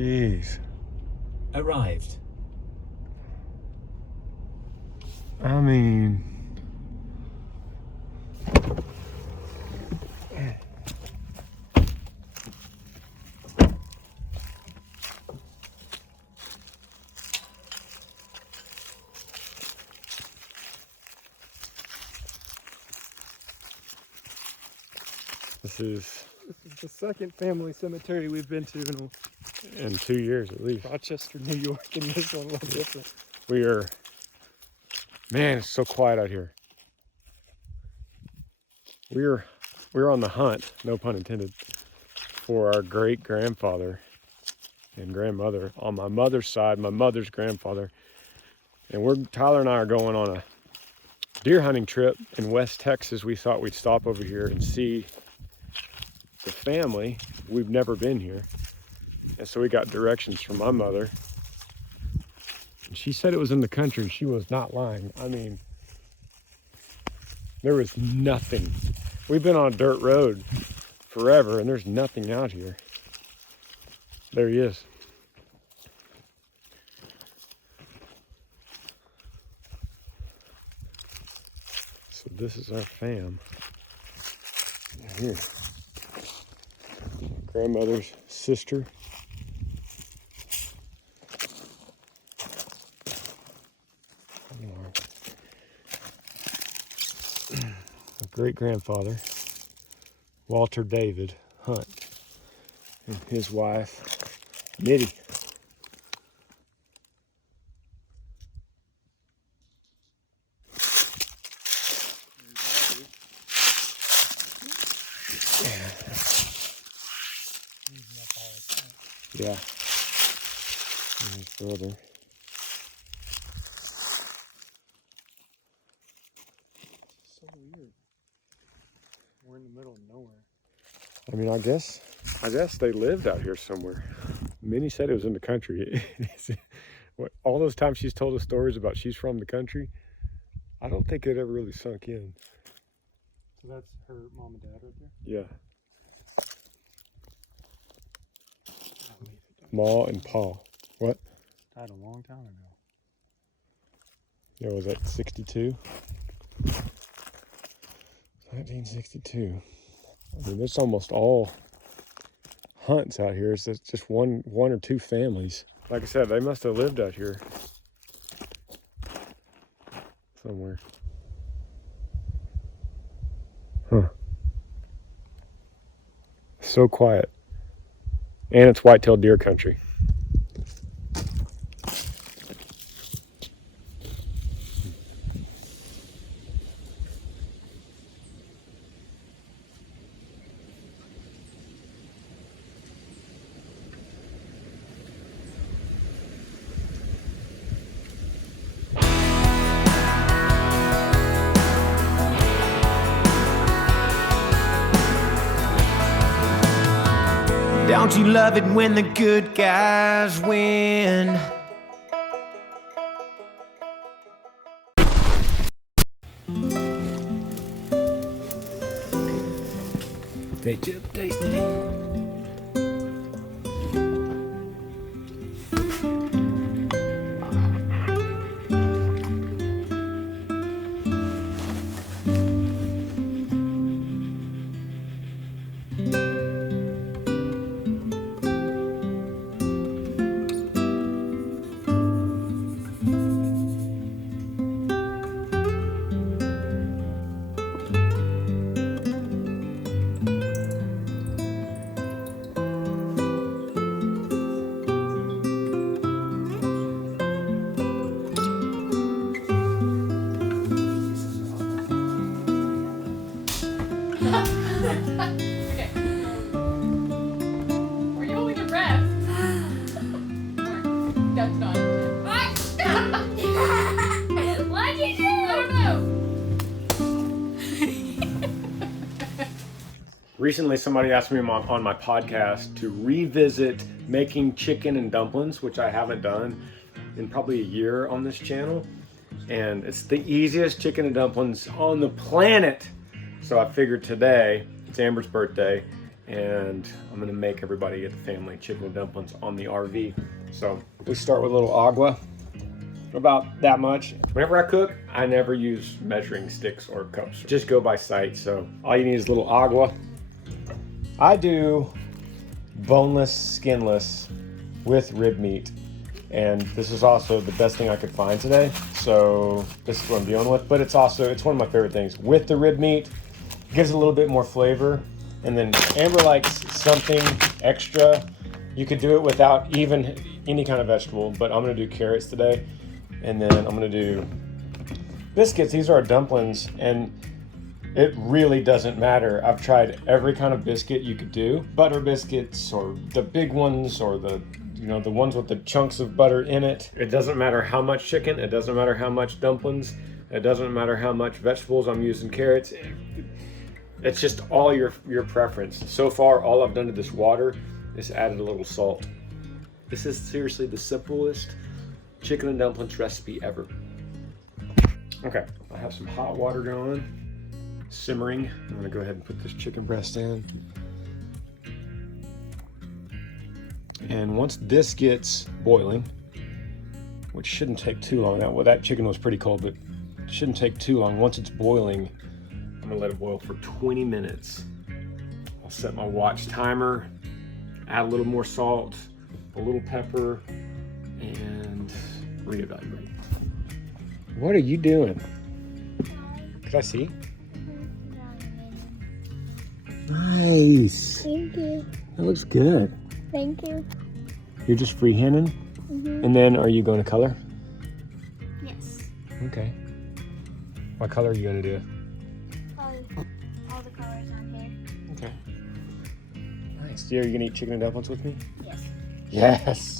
Jeez. Arrived. I mean... This is the second family cemetery we've been to in 2 years at least. Rochester, New York, and this one a little different. We are, man, it's so quiet out here. We're on the hunt, no pun intended, for our great grandfather and grandmother on my mother's side, my mother's grandfather. And Tyler and I are going on a deer hunting trip in West Texas. We thought we'd stop over here and see the family. We've never been here. And so we got directions from my mother. And she said it was in the country. She was not lying. I mean, there was nothing. We've been on a dirt road forever and there's nothing out here. There he is. So this is our fam. Here. Grandmother's sister. Great-grandfather, Walter David Hunt, and his wife, Mitty. Yeah. And his brother. So weird. We're in the middle of nowhere. I mean, I guess they lived out here somewhere. Minnie said it was in the country. All those times she's told us stories about she's from the country, I don't think it ever really sunk in. So that's her mom and dad right there? Yeah. Ma and Pa. What? Died a long time ago. Yeah, was that 62? 1962. I mean, it's almost all hunts out here. It's just one or two families. Like I said, they must have lived out here somewhere. Huh. So quiet. And it's white-tailed deer country. Don't you love it when the good guys win? Tasty. Okay. Were you holding your breath? That's not. What'd you do? I don't know. Recently, somebody asked me on my podcast to revisit making chicken and dumplings, which I haven't done in probably a year on this channel. And it's the easiest chicken and dumplings on the planet. So I figured today, it's Amber's birthday, and I'm gonna make everybody at the family chicken and dumplings on the RV. So we start with a little agua, about that much. Whenever I cook, I never use measuring sticks or cups. Just go by sight. So all you need is a little agua. I do boneless, skinless with rib meat. And this is also the best thing I could find today. So this is what I'm dealing with. But it's one of my favorite things. With the rib meat, it gives it a little bit more flavor. And then Amber likes something extra. You could do it without even any kind of vegetable, but I'm gonna do carrots today. And then I'm gonna do biscuits. These are our dumplings, and it really doesn't matter. I've tried every kind of biscuit you could do. Butter biscuits, or the big ones, or the ones with the chunks of butter in it. It doesn't matter how much chicken, it doesn't matter how much dumplings, it doesn't matter how much vegetables I'm using, carrots. It's just all your preference. So far, all I've done to this water is added a little salt. This is seriously the simplest chicken and dumplings recipe ever. Okay, I have some hot water going, simmering. I'm gonna go ahead and put this chicken breast in. And once this gets boiling, which shouldn't take too long. That chicken was pretty cold, but it shouldn't take too long. Once it's boiling, I'm gonna let it boil for 20 minutes. I'll set my watch timer, add a little more salt, a little pepper, and reevaluate. What are you doing? Could I see? Nice. Thank you. That looks good. Thank you. You're just freehanding? Mm-hmm. And then are you going to color? Yes. Okay. What color are you going to do? All the colors on here. Okay. Nice. Are you going to eat chicken and dumplings with me? Yes. Yes.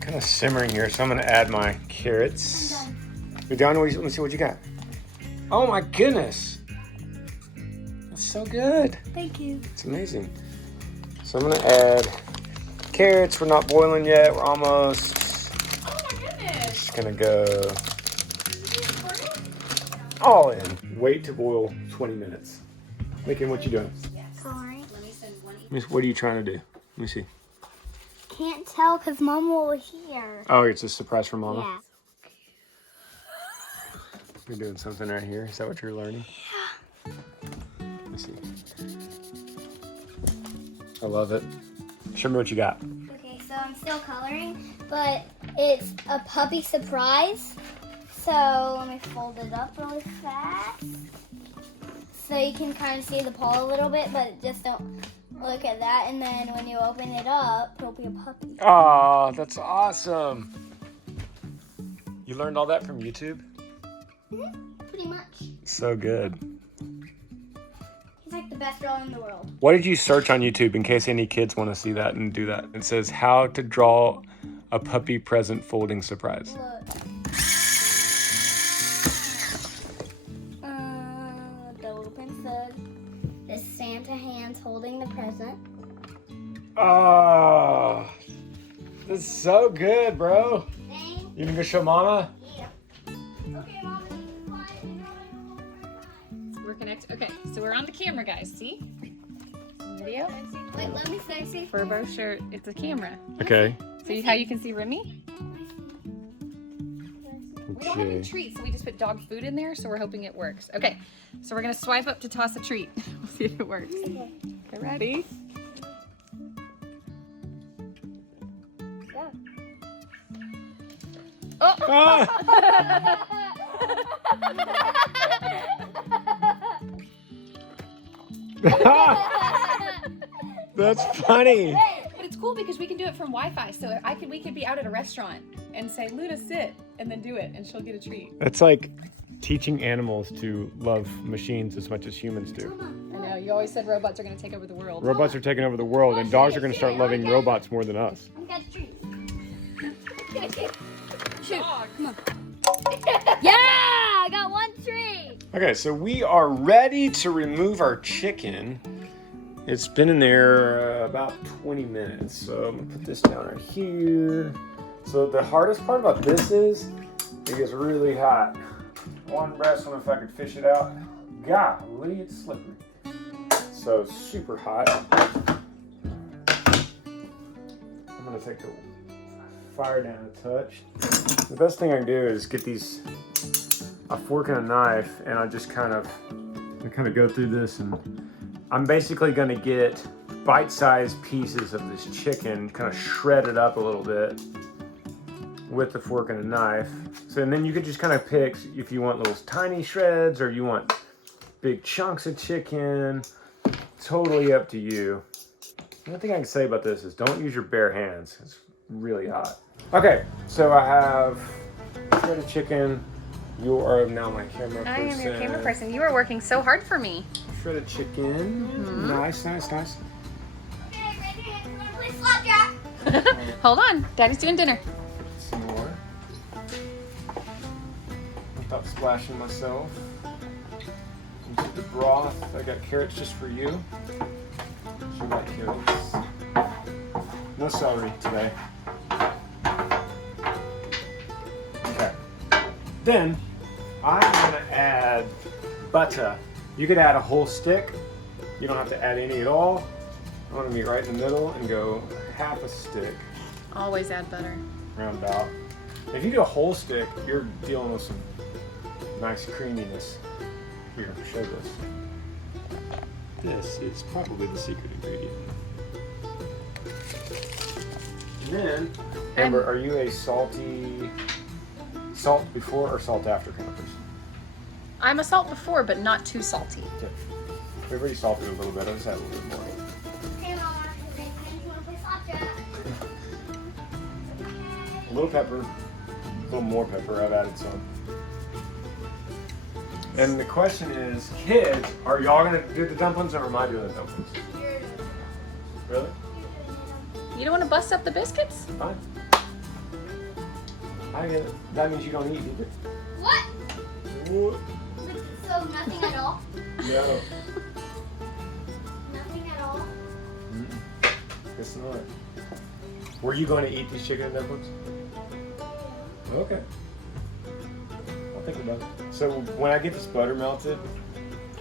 Kind of simmering here, so I'm gonna add my carrots. You're done? Let me see what you got. Oh my goodness, that's so good. Thank you. It's amazing. So I'm gonna add carrots. We're not boiling yet. We're almost. Oh my goodness. Just gonna go all in. Wait to boil 20 minutes. Lincoln, what you doing? Coloring. What are you trying to do? Let me see. Can't tell because Mama was here. Oh, it's a surprise for Mama. Yeah. You're doing something right here. Is that what you're learning? Yeah. Let me see. I love it. Show me what you got. Okay, so I'm still coloring, but it's a puppy surprise. So let me fold it up really fast. So you can kind of see the paw a little bit, but just don't look at that. And then when you open it up, it'll be a puppy. Oh, that's awesome. You learned all that from YouTube? Pretty much. So good. He's like the best drawing in the world. What did you search on YouTube in case any kids want to see that and do that? It says how to draw a puppy present folding surprise. Look. The little pencil. The Santa hands holding the present. Oh, that's so good, bro. Thank You can go show Mama? you. Okay, Mama, you can fly it and We're connected. Okay, so we're on the camera, guys. See? Video. Wait, let me see. Furbo shirt. It's a camera. Okay. See how you can see Remy? We don't have any treats, so we just put dog food in there, so we're hoping it works. Okay, so we're gonna swipe up to toss a treat. We'll see if it works. Okay. Okay, ready? Go. Oh! That's funny. But it's cool because we can do it from Wi-Fi, so we could be out at a restaurant and say, Luna, sit, and then do it, and she'll get a treat. That's like teaching animals to love machines as much as humans do. I know, you always said robots are gonna take over the world. Robots are taking over the world, and dogs are going to start loving robots more than us. I got a treat. Shoot. Come on. Yeah, I got one tree. Okay, so we are ready to remove our chicken. It's been in there about 20 minutes. So I'm gonna put this down right here. So the hardest part about this is it gets really hot. One breath, I don't know if I could fish it out. Golly, it's slippery. So super hot. I'm gonna take the fire down a touch. The best thing I can do is get a fork and a knife, and I just kind of go through this, and I'm basically gonna get bite-sized pieces of this chicken, kind of shred it up a little bit with the fork and a knife. So, and then you could just kind of pick if you want little tiny shreds or you want big chunks of chicken. Totally up to you. The only thing I can say about this is don't use your bare hands. It's really hot. Okay, so I have shredded chicken. You are now my camera person. I am your camera person. You are working so hard for me. Shredded chicken. Nice. Okay, right here. You want to play slapjack? Hold on. Daddy's doing dinner. Some more. Without splashing myself. Into the broth. I got carrots just for you. You like carrots. No celery today. Okay. Then I'm gonna add butter. You could add a whole stick. You don't have to add any at all. I'm gonna be right in the middle and go half a stick. Always add butter. Round about. If you do a whole stick, you're dealing with some nice creaminess. Here, show this. This is probably the secret ingredient. And then, Amber, are you a salt before or salt after kind of person? I'm a salt before, but not too salty. Okay. We've already salted a little bit. I just add a little bit more. Hey, Mama. You want to play slapjack? A little pepper, a little more pepper. I've added some. And the question is, kids, are y'all gonna do the dumplings or am I doing the dumplings? Really? You don't want to bust up the biscuits? Fine. I get it. That means you don't eat either. What? What? So nothing at all? No. Nothing at all? It's not. Were you going to eat these chicken and dumplings? Okay. I'll think about it. So when I get this butter melted,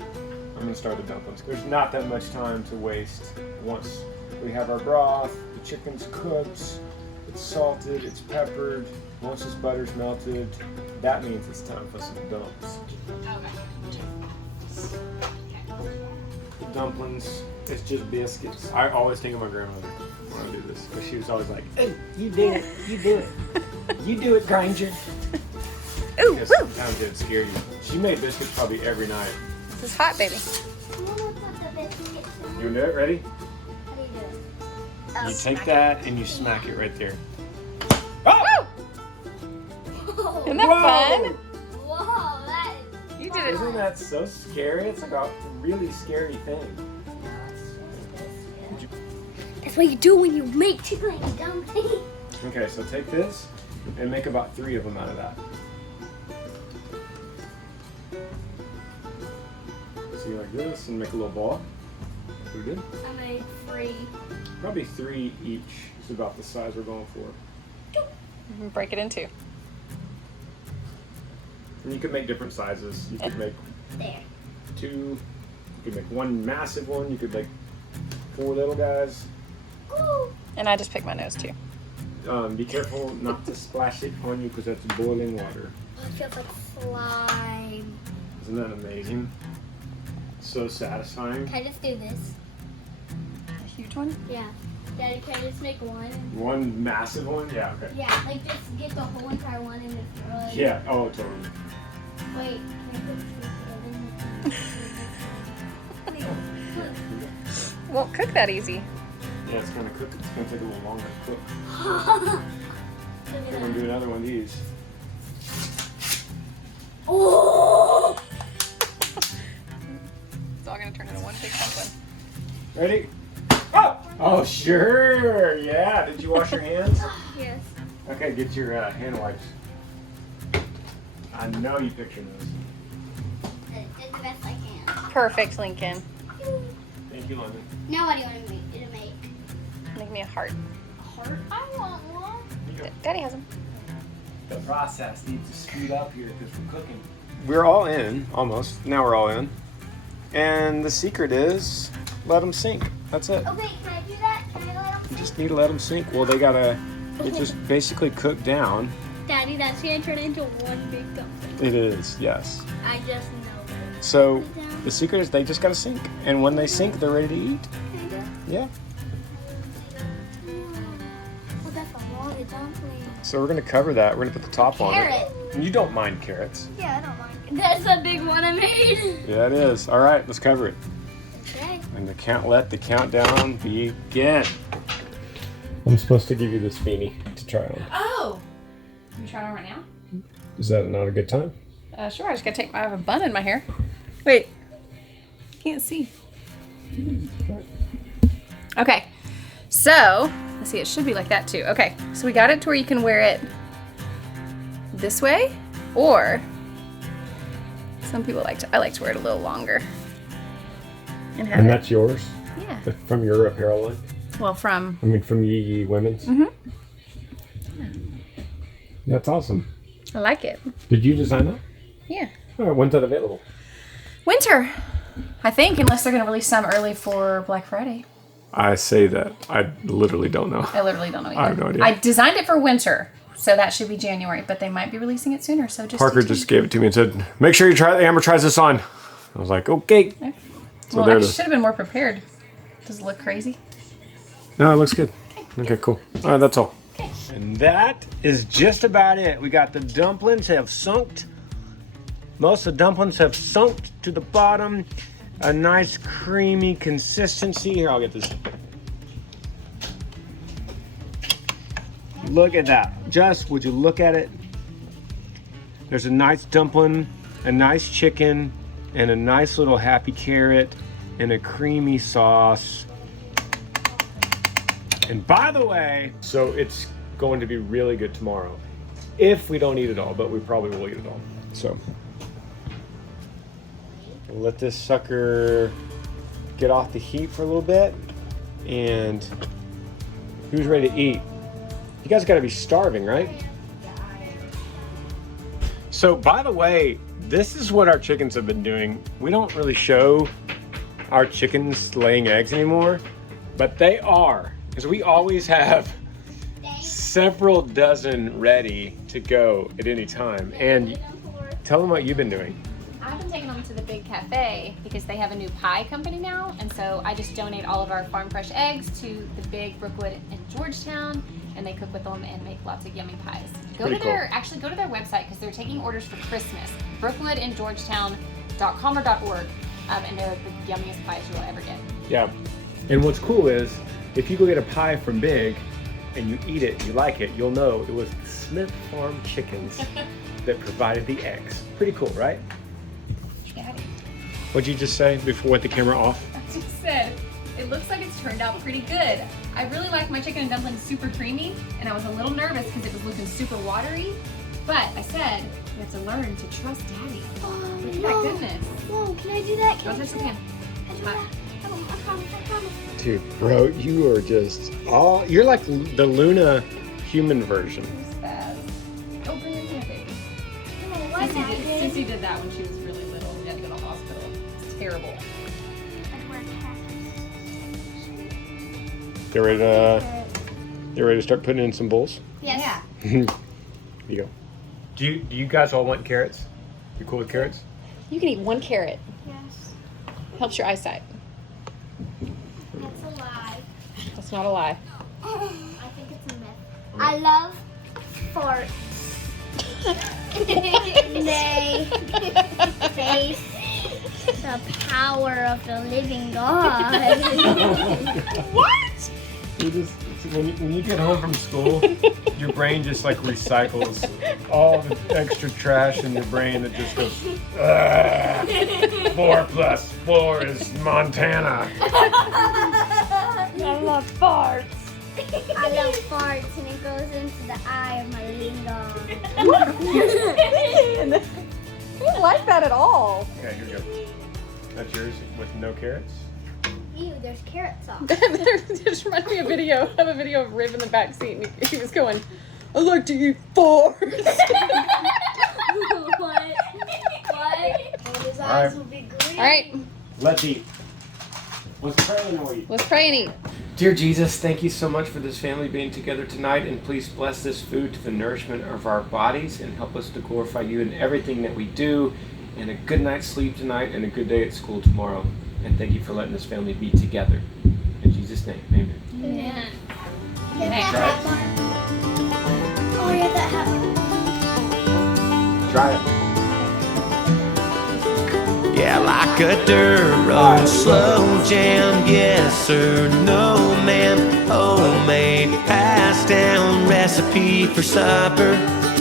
I'm going to start the dumplings. There's not that much time to waste. Once we have our broth, the chicken's cooked, it's salted, it's peppered. Once this butter's melted, that means it's time for some dumps. The dumplings, it's just biscuits. I always think of my grandmother when I do this, because she was always like, "Hey, you do it, you do it, you do it, Granger." Ooh, Because woo! sometimes it'd scare you. She made biscuits probably every night. This is hot, baby. I want to put the biscuits in. You do it? Ready? How do you do it? You smack take it. that and you smack it right there. Woo! Oh! Isn't that fun? Whoa, that is. You did it. Isn't that so scary? It's like a really scary thing. That's what you do when you make chicken and dumplings. Okay, so take this and make about 3 of them out of that. See, like this, and make a little ball. Pretty good. I made 3. Probably 3 each is about the size we're going for. Break it in two. And you could make different sizes. You could make There. 2. You could make 1 massive one. You could make 4 little guys. Ooh. And I just picked my nose too. Be careful not to splash it on you because that's boiling water. It feels like slime. Isn't that amazing? So satisfying. Can I just do this? A huge one? Yeah. Daddy, can I just make one? 1 massive one? Yeah, okay. Yeah, like just get the whole entire one and just throw it. Yeah, oh, totally. Wait, can I put Won't cook that easy. Yeah, it's gonna cook. It's gonna take a little longer to cook. Look We're at gonna that. do another one of these. Oh! It's all gonna turn into one big dumpling. Ready? Oh! Oh, sure! Yeah, did you wash your hands? Yes. Okay, get your hand wipes. I know you picture those. I did the best I can. Perfect, Lincoln. Thank you, London. Now what do you want me to make? Make me a heart. Heart? I want one. Daddy has them. The process needs to speed up here because we're cooking. We're all in, almost. Now we're all in. And the secret is let them sink. That's it. Oh wait, can I do that? Can I let them You just need to let them sink. Well, they gotta, it just basically cook down. Daddy, that's gonna turn into one big dumpling. It is, yes. I just know that. So the secret is they just gotta sink. And when they sink, they're ready to eat. Yeah. Oh, that's a lot of dumplings. So we're gonna cover that. We're gonna put the top on Carrot. it. You don't mind carrots. Yeah, I don't mind. That's a big one I made. Yeah, it is. All right, let's cover it. Okay. And let the countdown begin. I'm supposed to give you this beanie to try on. Oh! You trying on right now? Is that not a good time? Sure, I just gotta I have a bun in my hair. Wait. Can't see. Okay. So, let's see, it should be like that too. Okay, so we got it to where you can wear it this way, or some people I like to wear it a little longer. And have And it. that's yours? Yeah. From your apparel line? Well, from I mean, from Yee Yee Women's? Mhm. That's awesome. I like it. Did you design that? Yeah. All right, when's that available? Winter, I think, unless they're gonna release some early for Black Friday. I say that. I literally don't know. I literally don't know either. I have no idea. I designed it for winter, so that should be January, but they might be releasing it sooner. So just Parker stay tuned. just gave it to me and said, make sure you try Amber tries this on. I was like, okay. So Well, there I it should is. have been more prepared. Does it look crazy? No, it looks good. Okay, cool. All right, that's all. And that is just about it. We got the dumplings have sunk. Most of the dumplings have sunk to the bottom. A nice creamy consistency. Here, I'll get this. Look at that. Just, would you look at it? There's a nice dumpling, a nice chicken, and a nice little happy carrot, and a creamy sauce. And by the way, so it's going to be really good tomorrow. If we don't eat it all, but we probably will eat it all. So, we'll let this sucker get off the heat for a little bit. And who's ready to eat? You guys gotta be starving, right? So, by the way, this is what our chickens have been doing. We don't really show our chickens laying eggs anymore, but they are, because we always have several dozen ready to go at any time. And tell them what you've been doing. I've been taking them to the big cafe because they have a new pie company now, and so I just donate all of our farm fresh eggs to the big Brookwood in Georgetown, and they cook with them and make lots of yummy pies. Go to their website because they're taking orders for Christmas. BrookwoodInGeorgetown.com or .org, and they're the yummiest pies you'll ever get. Yeah. And what's cool is if you go get a pie from Big and you eat it, you like it, you'll know it was the Smith Farm chickens that provided the eggs. Pretty cool, right? Daddy. What'd you just say before with the camera off? I just said, it looks like it's turned out pretty good. I really like my chicken and dumplings super creamy, and I was a little nervous because it was looking super watery, but I said, you have to learn to trust Daddy. Oh, Look at that goodness. No, can I do that? Go as you can. I promise. Dude, bro, you are just you're like the Luna human version. Who's fast? Oh, bring your hand, baby. Why Sissy did that when she was really little. She had to go to the hospital. It's terrible. You ready to start putting in some bowls? Yes. Yeah. Here you go. Do you guys all want carrots? You cool with carrots? You can eat one carrot. Yes. Helps your eyesight. That's a lie. That's not a lie. I think it's a myth. I love farts. They face the power of the living God. What? When you get home from school, your brain just like recycles all the extra trash in your brain that just goes, 4 plus 4 is Montana. I love farts. I love farts and it goes into the eye of my lingo. I didn't like that at all. Okay, here we go. That's yours with no carrots? Ew, there's carrot sauce. That just reminded me of a video of Riv in the back seat, and he was going, "I like to eat farts." What? His eyes will be green. All right, Let's eat. Let's pray and we'll eat. let's pray and eat. Dear Jesus, thank you so much for this family being together tonight, and please bless this food to the nourishment of our bodies and help us to glorify you in everything that we do, and a good night's sleep tonight and a good day at school tomorrow. And thank you for letting this family be together. In Jesus' name, amen. Amen. Get that hat bar. Oh, get that hat bar. Try it. Yeah, like a dirt road, slow jam, yes or no, ma'am. Homemade, passed down recipe for supper.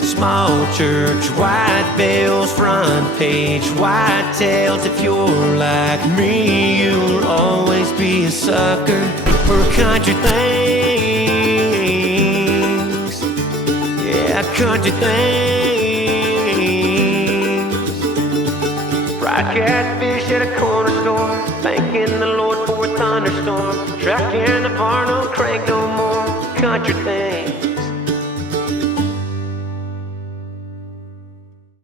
Small church, white veils, front page, white tails. If you're like me, you'll always be a sucker for country things. Yeah, country things. Fried catfish at a corner store, thanking the Lord for a thunderstorm. Track in the barn, don't crank no more. Country things.